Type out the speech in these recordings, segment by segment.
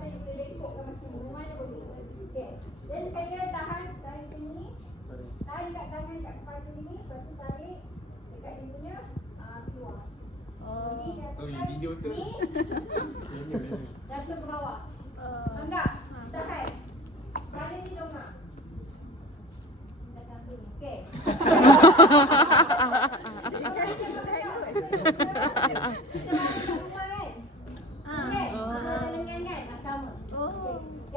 tadi boleh ikutkan macam ni. Mana boleh. Okey. Dan saya tahan dari sini. Tahan dekat tangan kat kepala sini. Lepas tu tarik dekat dia punya keluar. Video tu. Ni. Jatuh ke bawah. Faham tak? Tahan. Kepala ni dongak. Okey.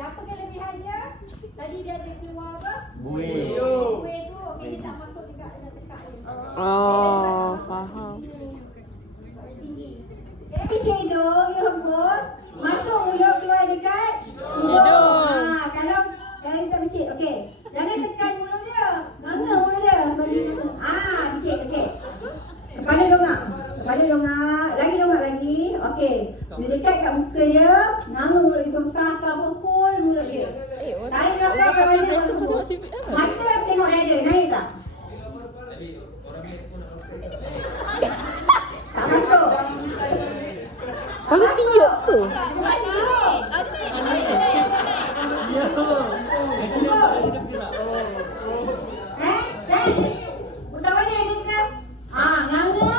Apa kelebihan dia? Tadi dia ada keluar apa? Buih. Buih tu okey dia tak masuk dekat dalam tekak dia. Oh, faham. Tinggi. Okey, hidung you hembus, masuk mulut keluar dekat hidung. Kalau kita becik, okey. Jangan tekan mulut dia. Nganga mulut dia. Bagi nganga. Becik, okey. Kepala dongak. Kepala dongak. Lagi dongak lagi. Okey. Dia dekat kat muka dia. Nganga mulut dia. Susah cover whole mulut dia. Tarik nafas ke banyak. Mata tengok dada. Naik tak? Tak masuk. Kalau tiup tu. Putar balik dia kena. Nganga,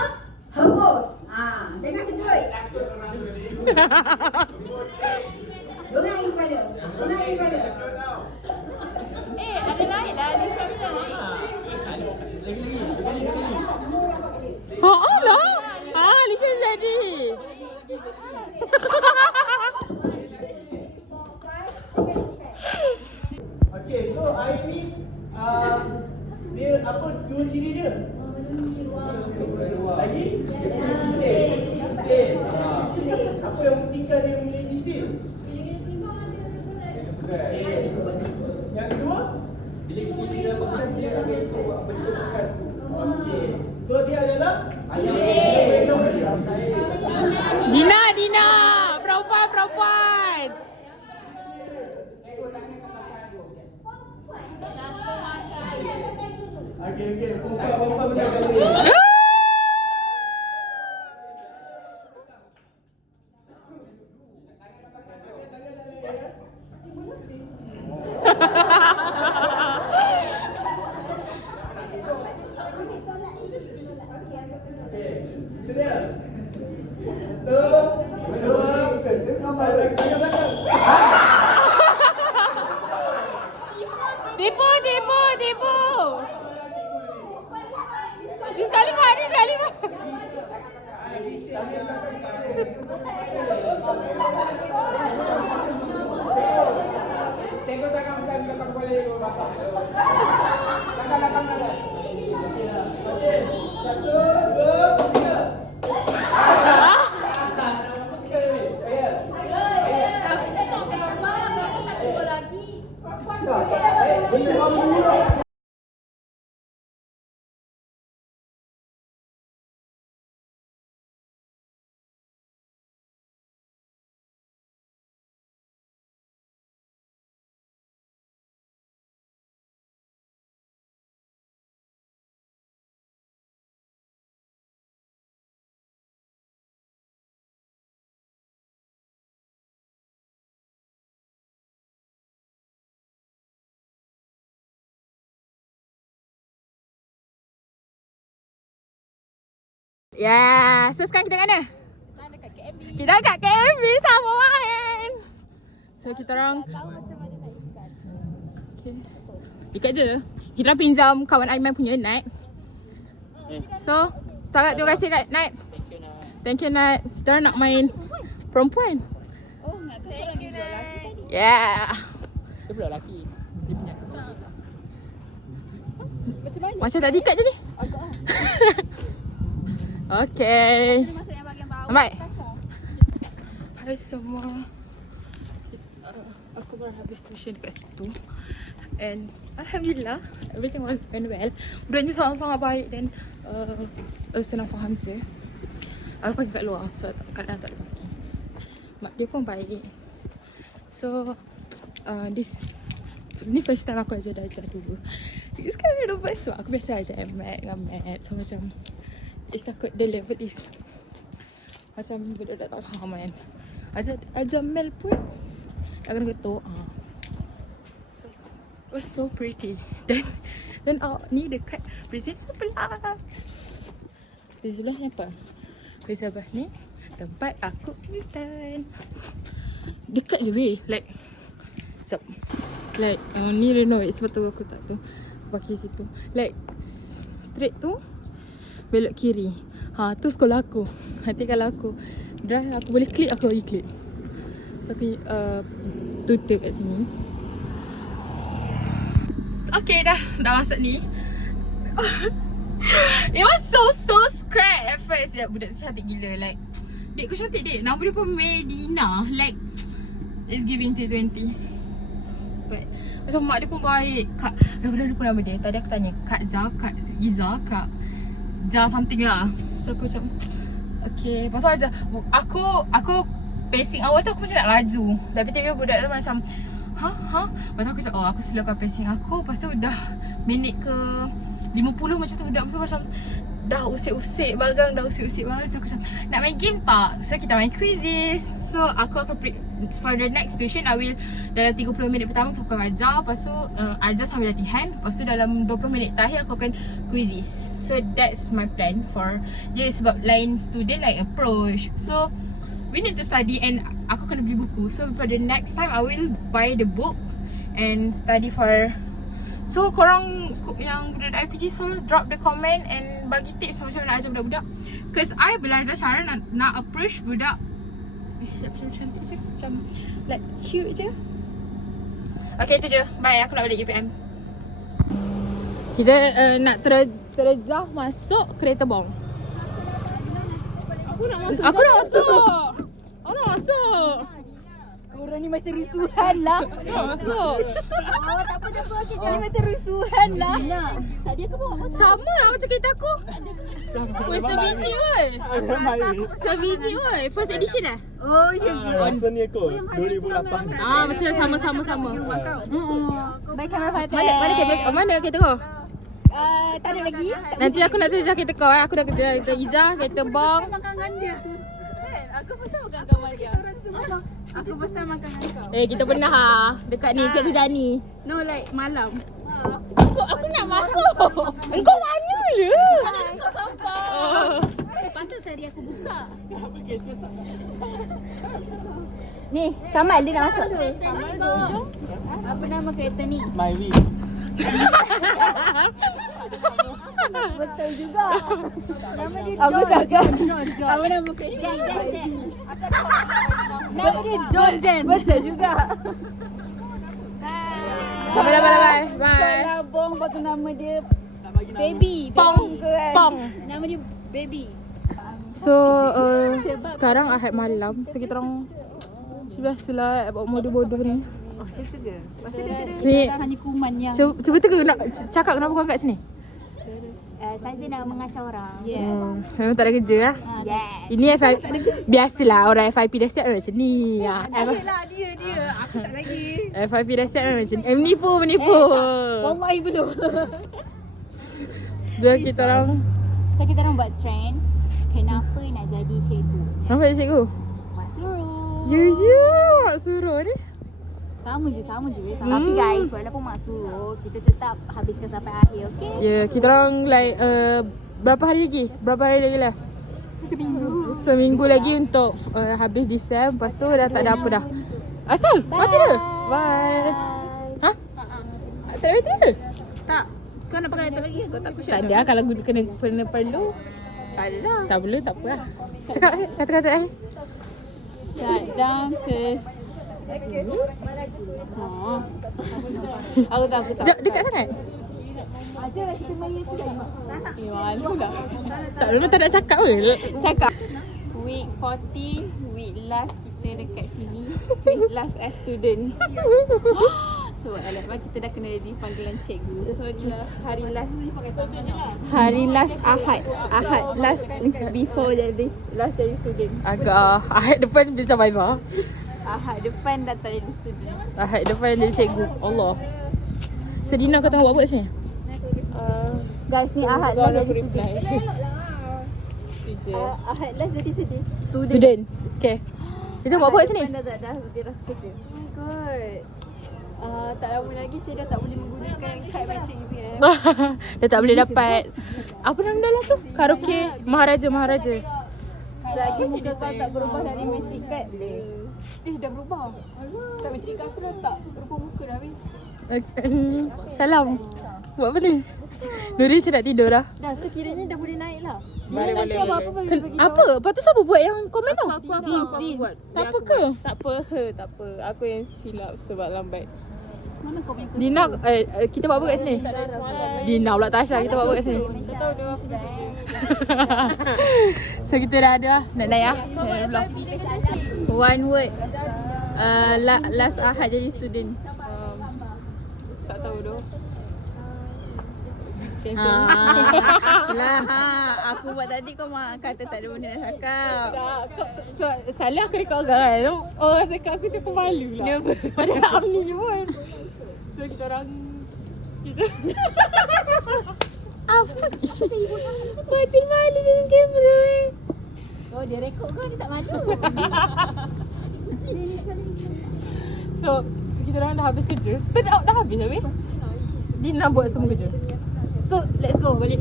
hembus. Jangan sedut. Dongak lagi kepala. Dongak lagi kepala. Ada lain lah. Alisha bilang lain. Oh lah. Alisha ready. Okay, so air ni dia apa dua ciri dia? Lagi? Gisil. Apa yang membuktikan dia memiliki gisil? Yang kedua? Bila dia bekas dia akan ikut bentuk bekas tu. Okey. So dia adalah Dina. Perempuan. Okey. Perempuan benda kali. Sedia? Satu, dua, tiga, tangan belakang. Tipu. Disqualify. Cengkok tangan bukan belakang kepala dia basah. Tangan belakang ada. Okey. Satu, dua, tiga. Yeah, so sekarang kita kat mana? Dekat KMB. Kita kat KMB sama main. So kita orang okay. Ikat je. Kita orang pinjam kawan Aiman punya Nat. So, sangat terima kasih Nat. Thank you Nat. Kita orang nak main perempuan. Oh, nak kau orang dia lelaki tadi. Yeah. Dia budak lelaki. Dia punya. Macam mana? Macam tak diikat je ni. Agak Okay. Dia masuk yang bahagian bawah. Baik. Hai semua. Aku baru habis tuition dekat situ. And Alhamdulillah, everything went well. Budak ni sangat-sangat baik dan senang faham je. Aku pergi kat luar, so kadang tak ada bagi. Mak dia pun baik. So, ni first time aku ajar dulu. Sekarang dia dapat so aku biasa ajar MAT dengan MAT. So macam, it's takut the level is macam budak tak faham kan. Ajar Mel pun Nak kena ketuk. So, it was so pretty. Dan ni dekat prison 11. Prison 11 ni apa? Prison 11 ni tempat aku pamitan. Dekat je weh. Like sekejap. Like ni renovate sebab tu aku tak tahu. Aku pakai situ. Like straight tu belok kiri. Tu sekolah aku. Nanti kalau aku drive aku boleh klik, aku boleh klik. So aku tutup kat sini. Okay dah masuk ni. It was so scratch at first. Budak tu cantik gila. Like Dek kau cantik dek. Nama dia pun Medina. Like it's giving T20. But macam mak dia pun baik. Kak, aku dah lupa nama dia. Tadi aku tanya Kak Ja, Kak Iza, Kak Ja something lah. So aku macam okay. Pasal aja Aku pacing awal tu aku macam nak laju. Tapi tiba-tiba budak tu macam Lepas tu aku cakap aku slowkan pacing aku. Lepas tu dah minit ke 50 macam tu budak tu macam dah usik-usik bagang. So aku macam nak main game tak? So kita main quizzes. So aku akan for the next tuition I will dalam 30 minit pertama aku akan ajar. Lepas tu ajar sambil latihan. Lepas tu dalam 20 minit terakhir aku akan quizzes. So that's my plan for sebab lain student like approach. So we need to study and aku kena beli buku. So for the next time I will buy the book and study for. So korang yang budak IPG so drop the comment and bagi tips macam mana nak ajar budak-budak. Cause I belajar cara nak approach budak. Macam cantik je. Macam like cute je. Okay tu je. Bye, aku nak balik UPM. Kita nak terjah masuk kereta bong. Aku nak masuk. Korang ni macam rusuhan lah. Masuk. Tak apa. Ni macam rusuhan lah. Tadi aku bawa motor. Sama lah macam kereta aku. Weh, sebiji weh. Sebiji weh. First edition lah. Oh ya. Masa ni kot 2008. Betul sama. Baik kamera Fatih. Mana kereta kau? Tak ada lagi. Nanti aku nak terjah kereta kau. Aku dah kereta Izzah, kereta Bong. Makan dia. Aku pasti makan gambar dia. Aku pasti makan dengan kau. Kita pernah dekat ni Cikgu Jani. No like malam. Aku nak masuk. Engkau mana je? Kau sampai. Patut tadi aku buka. Ni, Kamal dia nak masuk. Kamal dong. Apa nama kereta ni? Myvi. Betul juga. Nama dia John. Apa nama kereta? Nama dia John Jen. Betul juga. Bye. Bong, lepas tu nama dia Baby. Pong. Nama dia Baby. So sekarang Ahad malam. So kita orang biasalah buat bodoh-bodoh ni. Oh, settle ke? Ni Hanya kuman yang cuba tu nak cakap kenapa kau kat sini? saja nak mengacau orang. Yes. Memang tak ada kerja lah. Yes. Ini FIP biasalah orang FIP dah siap macam ni. Lah dia. Aku tak lagi. FIP dah siap macam ni. Menipu. Wallahi belum. Biar kita orang. So kita orang buat trend. Kenapa nak jadi cikgu? Kenapa jadi cikgu? Mak suruh. Mak suruh ni. Sama je. Tapi guys, walaupun mak suruh, kita tetap habiskan sampai akhir, okey? Ya, kita orang like berapa hari lagi lah? Seminggu lagi untuk habis Disem. Lepas tu dah tak ada apa dah. Asal? Mati dah? Bye. Ha? Tak ada bateri ke? Tak. Kau nak pakai laptop lagi? Kau tak Tak ada, kalau kena perlu. Alah. Tak perlu, tak apa lah. Cakap kata-kata akhir. Shutdown kes. Aku tak. Dekat sangat? Ajarlah kita main tu dah. Malu dah. Tak, memang tak nak cakap ke? Cakap. Week 14, week last kita dekat sini. Week last as student. So, lepas kita dah kena jadi panggilan cikgu. So, hari last Ahad last before jadi last jadi student. Agak Ahad depan dia survivor. Ahad depan dah tak jadi student. Ahad depan jadi cikgu. Allah. So, Dina kau tengah buat apa sini? Guys, ni Ahad last jadi reply. Ahad last jadi student. Student. Okay. Kita buat apa kat sini? Dah kerja. kot. Tak lama lagi saya dah tak boleh menggunakan kad Metro EVM. Dah tak boleh dapat. Apa nama dalam tu? Karaoke Maharaja. Lagi muka kau tak berubah dari matric card dia. Dah berubah. Kat matric card aku dah tak berubah muka dah weh. Salam. Buat apa ni? Nuri macam nak tidur dah. Dah sekiranya dah boleh naik lah. Boleh, Nanti boleh, apa-apa bagi bagi tahu. Apa? Lepas tu siapa buat yang komen tu? Aku buat. Tak apa ke? Tak apa. Aku yang silap sebab lambat. Mana kau punya Dina, kita buat apa kat sini? Dina pula Tasha, kita buat apa kat sini? Tak tahu dia aku kerja. So kita dah ada lah. Nak naik lah. One word. Last Ahad jadi student. Tak tahu dah. Lah, aku buat tadi kau kata tak ada benda nak cakap. So, salah aku rekod orang kan. Orang cakap aku cakap malu lah. Padahal Amni pun. So kita orang Apa? Batin malu dengan kamera eh. Oh, dia rekod kau, dia tak malu. So kita orang dah habis kerja. Turn out dah habis habis. Dina buat semua kerja. So let's go balik.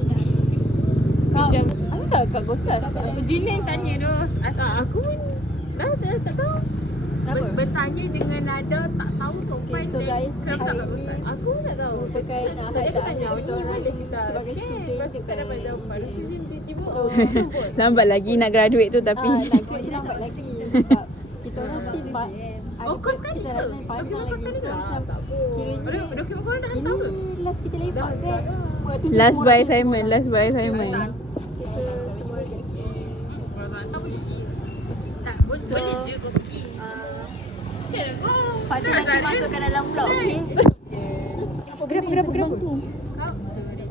Kau asal tak kat Gosas? Jinin tanya tu. Aku pun tak tahu. Bertanya dengan nada tak tahu sopan. So guys, Kenapa tak kat hari ni Gosas? Aku pun tak tahu. berkait Tadi Ahad aku tak tanya ada kita orang sebagai student Lepas tu tak dapat jawapan. So Lambat lagi nak graduate tu tapi. nak graduate lambat lagi sebab kita orang still Oh, kau sekali ke? perjalanan panjang lagi. So macam kiranya Dokumen korang dah ini last kita lepak kan. Buat tunjuk Last semua by orang assignment, last by assignment. So semua orang kat sini. Tak boleh je kau pergi. Fatih nanti masukkan dalam vlog, okey?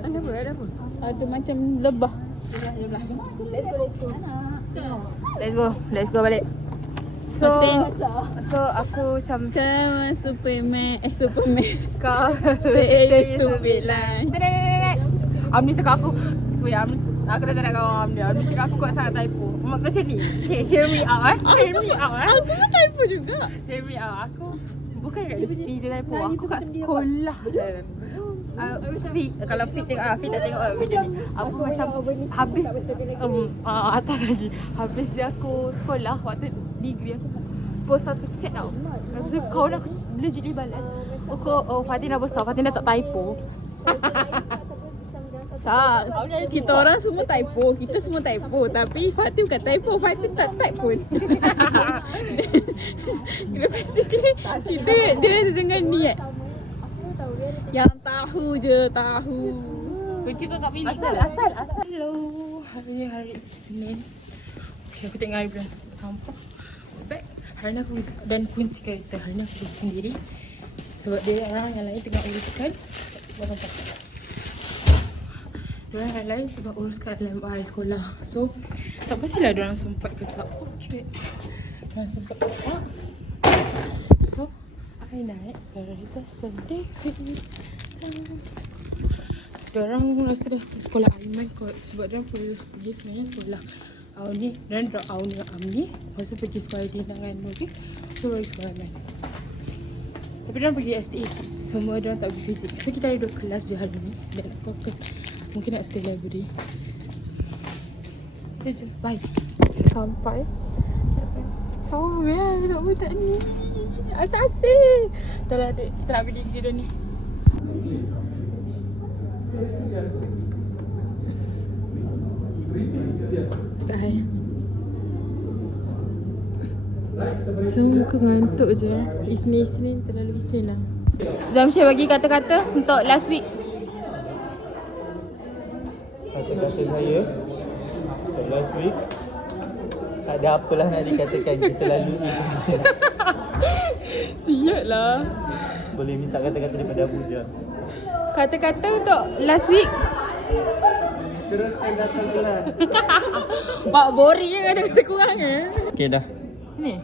Kenapa? Ada apa? Ada macam lebah. Let's go. Let's go balik. So aku macam Come Superman. kau Say stupid line. Amni cakap aku. Wait, Amni aku dah tak nak kawan Amni. Amni cakap aku kuat sangat typo. Macam ni. Okay, hear me out eh. Aku pun typo juga. Hear me out. Aku bukan kat universiti je typo. Aku kat sekolah. Fit, kalau Fit tengok Fit tak tengok video ni. Aku macam habis atas lagi. Habis aku sekolah waktu degree aku post satu chat tau. Lepas tu kawan aku legitly balas. Fatin dah besar, Fatin dah tak typo. Tak, kita orang semua typo. Kita semua typo. Tapi Fatih bukan typo. Fatih tak type pun. Basically, dia ada dengan niat. Yang tahu je, tahu. Kunci tu tak pilih. Asal. Hello. Hari Isnin. Okay, aku tengok hari bulan sampah. Back. Hari ni aku dan kunci kereta. Hari ni aku sendiri. Sebab dia orang yang lain tengah uruskan. Orang tak. Dia yang lain tengah uruskan LMI sekolah. So, tak pastilah dia orang sempat ke tak. Okay. Dia orang sempat ke tak. So, I naik kereta sendiri. Diorang rasa dah sekolah Aiman kot. Sebab diorang pergi sebenarnya sekolah Auni. Diorang drop Auni dengan Amni. Lepas tu pergi sekolah Dina dengan Nuri. So pergi sekolah Aiman. Tapi diorang pergi STA. Semua diorang tak pergi fizik. So kita ada 2 kelas je hari ni. Dan aku akan mungkin nak stay library. Itu je. Bye. Sampai. Comel budak-budak ni. Asal-asal. Dah lah adik. Kita nak pergi dah ni. Cakap hai. So muka ngantuk je Isnin terlalu Isnin lah. Jamsyah bagi kata-kata untuk last week. Kata-kata saya untuk last week, tak ada apalah nak dikatakan, kita lalui. Siap lah. Boleh minta kata-kata daripada Abuja. Kata-kata untuk last week. Teruskan datang kelas. Wah, boring je kata-kata kurang je. Okey dah. Ni.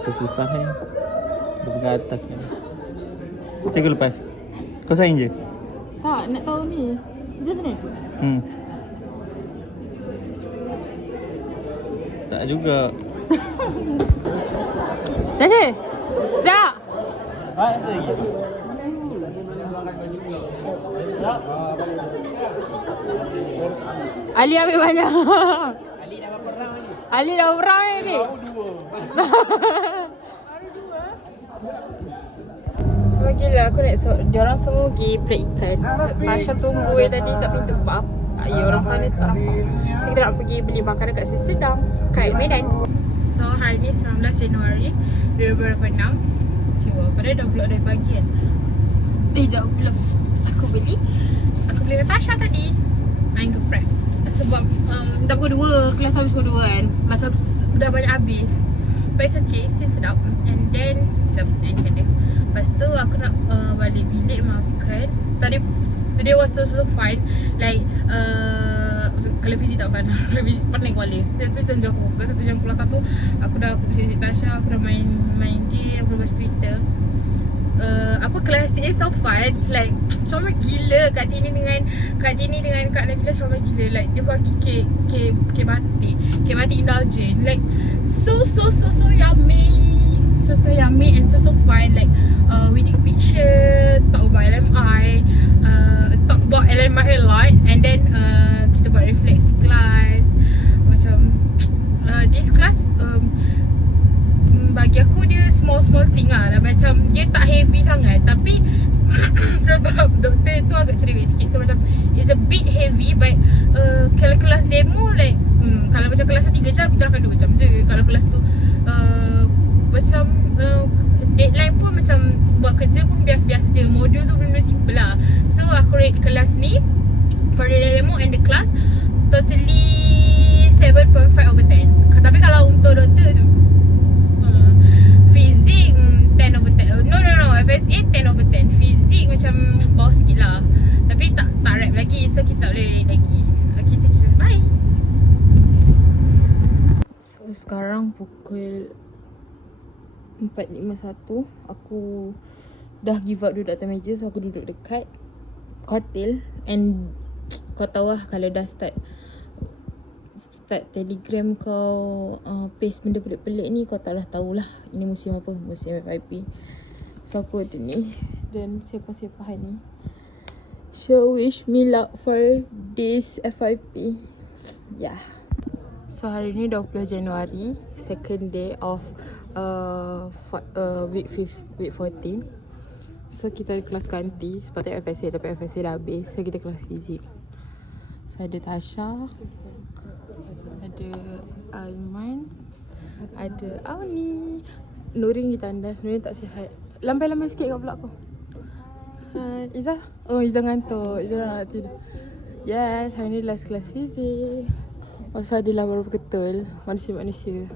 Tersusah ni. Dia ke atas kan. Cikgu lepas. Kau sign je. Tak, nak tahu ni. Just ni. Tak juga. Dah je. Sedap. Rasa lagi. Tak? Ali ambil banyak. Ali dah berapa round ni? Ali dah berapa round ni? Semua gila aku nak diorang semua pergi play ikan. Masya tunggu tadi kat pintu bab. Ya orang sana tak nampak. So, kita nak pergi beli makanan kat Sedang kat Medan. So hari ni 19 Januari 2026. Cuba pada dah vlog dari pagi kan. Jauh belum. Aku beli Natasha tadi main geprek. Sebab dah pukul 2, kelas habis pukul 2 kan. Macam dah banyak habis. But it's okay, still sedap. And then macam dia. Lepas tu aku nak balik bilik makan. Today was so fun. Like kalau fizik tak fun. Kalau fizik pening kualis. Satu jam aku buka, satu jam keluar tu aku dah putus Tasha, aku dah main game, aku dah baca Twitter. Kelas dia so fun. Like comel gila Kak Tini dengan Kak Nabila, comel gila. Like dia bagi kek batik indulgent. Like so yummy. So yummy and so fun. Like we take picture, talk about LMI, talk about LMI a lot. And then kita buat refleksi kelas. Macam this class bagi aku dia small thing lah. Macam dia tak heavy sangat. Tapi sebab doktor tu agak cerewet sikit. So macam it's a bit heavy. But kalau kelas demo like kalau macam kelas tu 3 jam, kita akan 2 jam je. Kalau kelas tu macam deadline pun macam buat kerja pun biasa-biasa je. Modul tu benar-benar simple lah. So aku rate kelas ni for the demo and the class totally 7.5 over 10. Tapi kalau untuk doktor tu fizik 10 over 10. No FSA 10 over 10. Fizik macam bawah sikit lah. Tapi tak rap lagi. So kita boleh rate lagi. Okay teacher, bye. So sekarang pukul 4.51. Aku dah give up duduk atas meja. So aku duduk dekat katil. And kau tahu lah kalau dah start Telegram kau paste benda pelik-pelik ni, kau tak dah tahulah ini musim apa, musim FYP. So aku ada ni. Dan siapa-siapa hari ni so wish me luck for this FYP. Yeah. So hari ni 20 Januari, second day of week 14. So kita ada kelas ganti. Sepatutnya FSA tapi FSA dah habis. So kita kelas fizik. So ada Tasha, ada Aiman, ada Auni, Nurin kita tandas. Nurin tak sihat. Lambai-lambai sikit kat vlog aku. Izzah? Oh, Izzah ngantuk. Izzah nak tidur. Yes, hari ni last kelas fizik. Masa adalah baru betul manusia-manusia.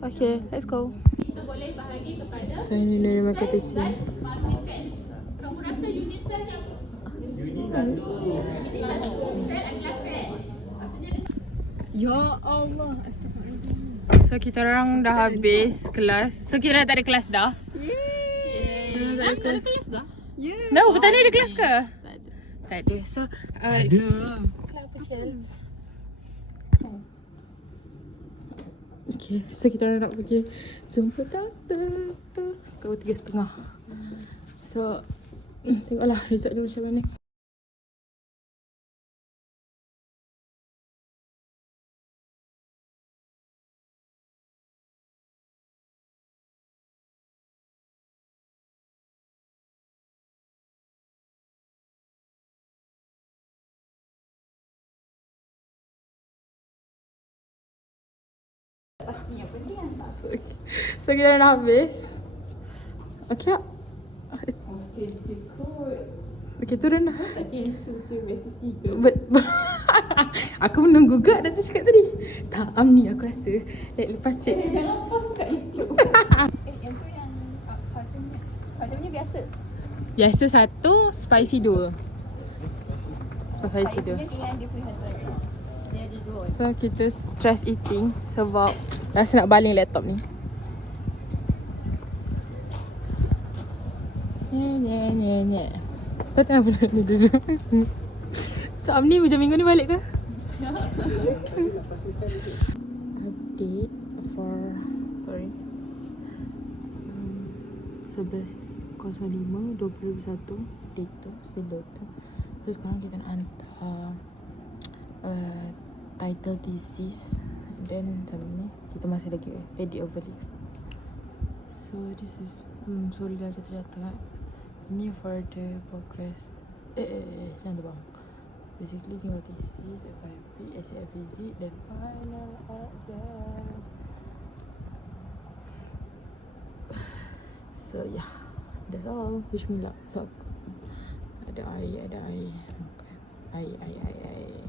Okay, let's go. Kita boleh bahagi kepada so ini Nurin makan teacher. Kamu rasa unisel ni apa? Unisel ya Allah, astagfirullahaladzim. So kita orang dah habis kelas. So kita dah tak ada kelas dah. Yeay. Tak ada kelas dah? Yeah. No, betul ni ada kelas ke? Tak ada. So ada. Kenapa sial? Okay, so kita orang nak pergi jumpa doktor. Sekarang 3.30. So tengoklah result dia macam mana. So kita dah habis. Okay tak? Okay je kot. Okay turun lah. Tak cancel je versus 3. Aku menunggu gak dah tu cakap tadi. Tak, Amni aku rasa lepas cek. Jangan post kat YouTube. Yang tu yang Fatimnya biasa. Biasa 1, spicy 2. Spicy 2. Dia tinggal dia punya satu lagi. Dia ada 2. So kita stress eating sebab rasa nak baling laptop ni. Nye. Kau tengah apa dulu. So Amni macam minggu ni balik ke? Update for 11 05 2021 date tu, slot tu. So sekarang kita nak hantar title thesis, then macam ni kita masih lagi edit overleaf. So this is sorry lah jatuh-jatuh. Ni for the progress. Jangan tu bang. Basically tinggal thesis, FYP, SAF visit dan final exam. So yeah, that's all. Wish me luck. So ada air. Makan. Air.